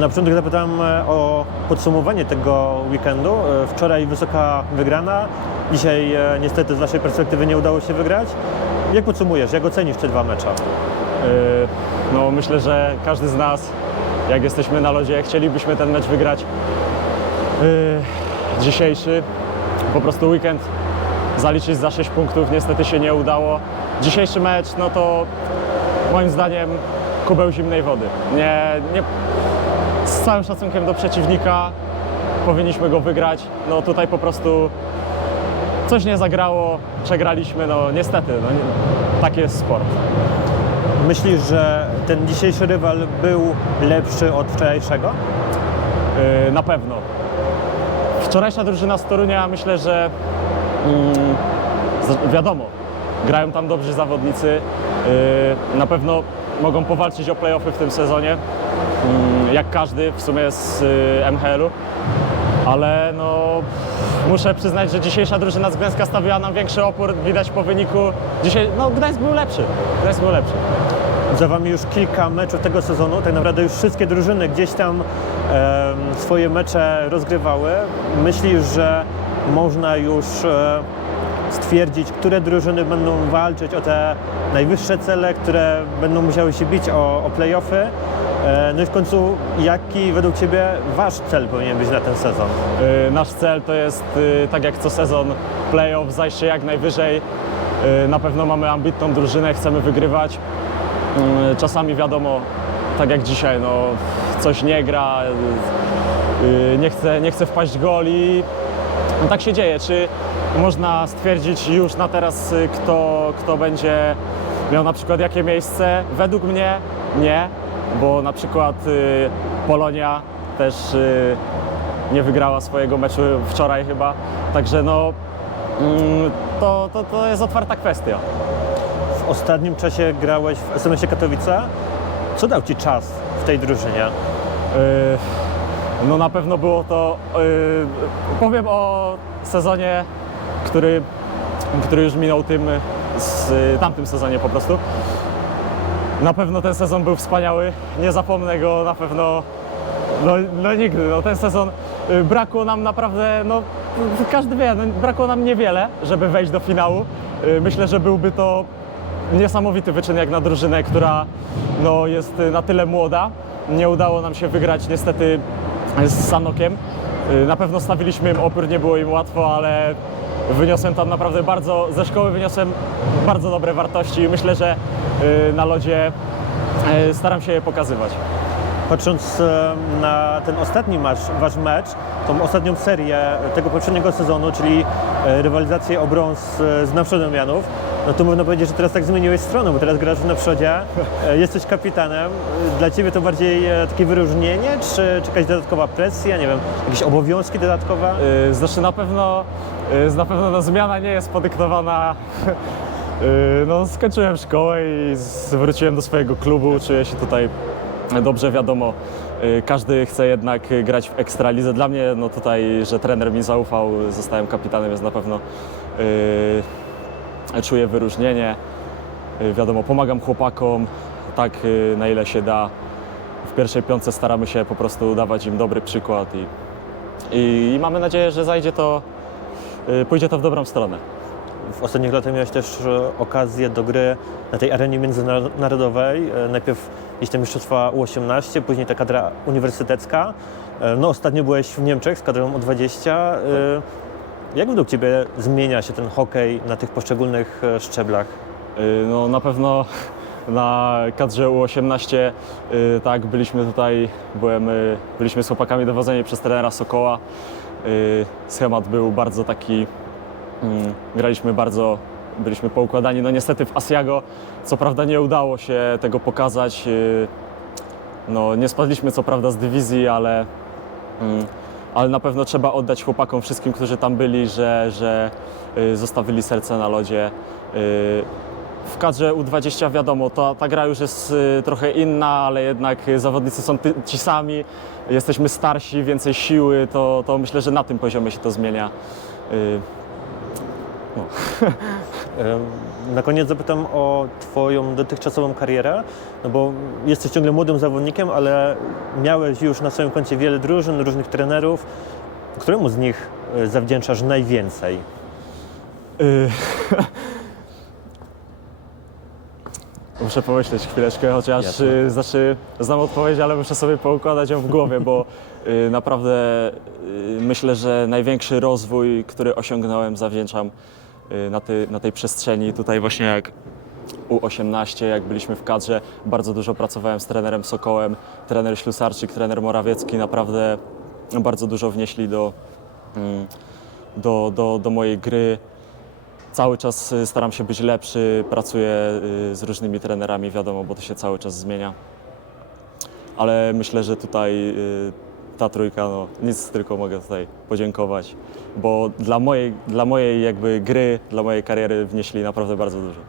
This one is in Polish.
Na początek zapytałem e, o podsumowanie tego weekendu. E, Wczoraj wysoka wygrana, dzisiaj e, niestety z Waszej perspektywy nie udało się wygrać. Jak podsumujesz, jak ocenisz te dwa mecze? No myślę, że każdy z nas, jak jesteśmy na lodzie, chcielibyśmy ten mecz wygrać. Dzisiejszy po prostu weekend zaliczyć za 6 punktów, niestety się nie udało. Dzisiejszy mecz, no to moim zdaniem kubeł zimnej wody. Nie, nie, z całym szacunkiem do przeciwnika powinniśmy go wygrać. No tutaj po prostu coś nie zagrało, przegraliśmy, no niestety, no, nie, taki jest sport. Myślisz, że ten dzisiejszy rywal był lepszy od wczorajszego? Yy, na pewno. Wczorajsza drużyna z Torunia myślę, że z- wiadomo, grają tam dobrzy zawodnicy. Yy, na pewno mogą powalczyć o playoffy w tym sezonie, jak każdy w sumie z yy, MHL-u. Ale no, muszę przyznać, że dzisiejsza drużyna z Gdańska stawiała nam większy opór, widać po wyniku. Dzisiaj, no Gdańsk był lepszy, Gdańsk był lepszy. Za Wami już kilka meczów tego sezonu, tak naprawdę już wszystkie drużyny gdzieś tam em, swoje mecze rozgrywały. Myślisz, że można już e, stwierdzić, które drużyny będą walczyć o te najwyższe cele, które będą musiały się bić o, o play-offy? E, no i w końcu, jaki według Ciebie Wasz cel powinien być na ten sezon? Y, Nasz cel to jest, y, tak jak co sezon, playoff, zajście jak najwyżej. Na pewno mamy ambitną drużynę, chcemy wygrywać. Czasami wiadomo, tak jak dzisiaj, no, coś nie gra, nie chce, nie chce wpaść gol i no, tak się dzieje. Czy można stwierdzić już na teraz, y, kto, kto będzie miał na przykład jakie miejsce? Według mnie nie, bo na przykład y, Polonia też y, nie wygrała swojego meczu wczoraj chyba, także no mm, to, to, to jest otwarta kwestia. W ostatnim czasie grałeś w SMS-ie Katowice. Co dał Ci czas w tej drużynie? Y, No na pewno było to. y, Powiem o sezonie, który, który już minął tym, z tamtym sezonie po prostu. Na pewno ten sezon był wspaniały. Nie zapomnę go na pewno. No, no nigdy. No, ten sezon y, brakło nam naprawdę, no każdy wie, no, brakło nam niewiele, żeby wejść do finału. Y, Myślę, że byłby to niesamowity wyczyn jak na drużynę, która no, jest y, na tyle młoda. Nie udało nam się wygrać niestety z Sanokiem. Y, Na pewno stawiliśmy im opór, nie było im łatwo, ale wyniosłem tam naprawdę bardzo, ze szkoły wyniosłem bardzo dobre wartości i myślę, że y, na lodzie y, staram się je pokazywać. Patrząc na ten ostatni masz, wasz mecz, tą ostatnią serię tego poprzedniego sezonu, czyli rywalizację o brąz z Naprzodem Janów, no to można powiedzieć, że teraz tak zmieniłeś stronę, bo teraz grasz w Naprzodzie, e, jesteś kapitanem. Dla Ciebie to bardziej e, takie wyróżnienie, czy, czy jakaś dodatkowa presja, nie wiem, jakieś obowiązki dodatkowe? Y, Zresztą na pewno, na pewno no, zmiana nie jest podyktowana. No, skończyłem szkołę i wróciłem do swojego klubu. Czuję się tutaj dobrze, wiadomo. Każdy chce jednak grać w ekstralidze. Dla mnie no tutaj, że trener mi zaufał, zostałem kapitanem, jest na pewno czuję wyróżnienie. Y, Wiadomo, pomagam chłopakom tak y, na ile się da. W pierwszej piątce staramy się po prostu dawać im dobry przykład i, i, i mamy nadzieję, że zajdzie to, y, pójdzie to w dobrą stronę. W ostatnich latach miałeś też okazję do gry na tej arenie międzynarodowej. Najpierw gdzieś te mistrzostwa U18, później ta kadra uniwersytecka. No ostatnio byłeś w Niemczech z kadrą U20. E, Jak według Ciebie zmienia się ten hokej na tych poszczególnych e, szczeblach? Y, No na pewno na kadrze U18 y, tak byliśmy tutaj, byłem, y, byliśmy z chłopakami dowodzeni przez trenera Sokoła. Schemat był bardzo taki, mm, graliśmy bardzo, byliśmy poukładani. No niestety w Asiago co prawda nie udało się tego pokazać. No nie spadliśmy co prawda z dywizji, ale Mm, ale na pewno trzeba oddać chłopakom wszystkim, którzy tam byli, że, że y, zostawili serce na lodzie. Y, w kadrze U20 wiadomo, ta, ta gra już jest y, trochę inna, ale jednak zawodnicy są ty, ci sami, jesteśmy starsi, więcej siły, to, to myślę, że na tym poziomie się to zmienia. No. Na koniec zapytam o Twoją dotychczasową karierę, no bo jesteś ciągle młodym zawodnikiem, ale miałeś już na swoim koncie wiele drużyn, różnych trenerów. Któremu z nich e, zawdzięczasz najwięcej? Y... Muszę pomyśleć chwileczkę, chociaż Jasne. y, znaczy znam odpowiedź, ale muszę sobie poukładać ją w głowie, bo y, naprawdę y, myślę, że największy rozwój, który osiągnąłem, zawdzięczam na, tej- na tej przestrzeni. Tutaj właśnie jak U18, jak byliśmy w kadrze, bardzo dużo pracowałem z trenerem Sokołem, trener Ślusarczyk, trener Morawiecki, naprawdę bardzo dużo wnieśli do, mm, do, do, do mojej gry. Cały czas y, staram się być lepszy, pracuję y, z różnymi trenerami, wiadomo, bo to się cały czas zmienia. Ale myślę, że tutaj y, ta trójka, no nic tylko mogę tutaj podziękować, bo dla mojej, dla mojej jakby gry, dla mojej kariery wnieśli naprawdę bardzo dużo.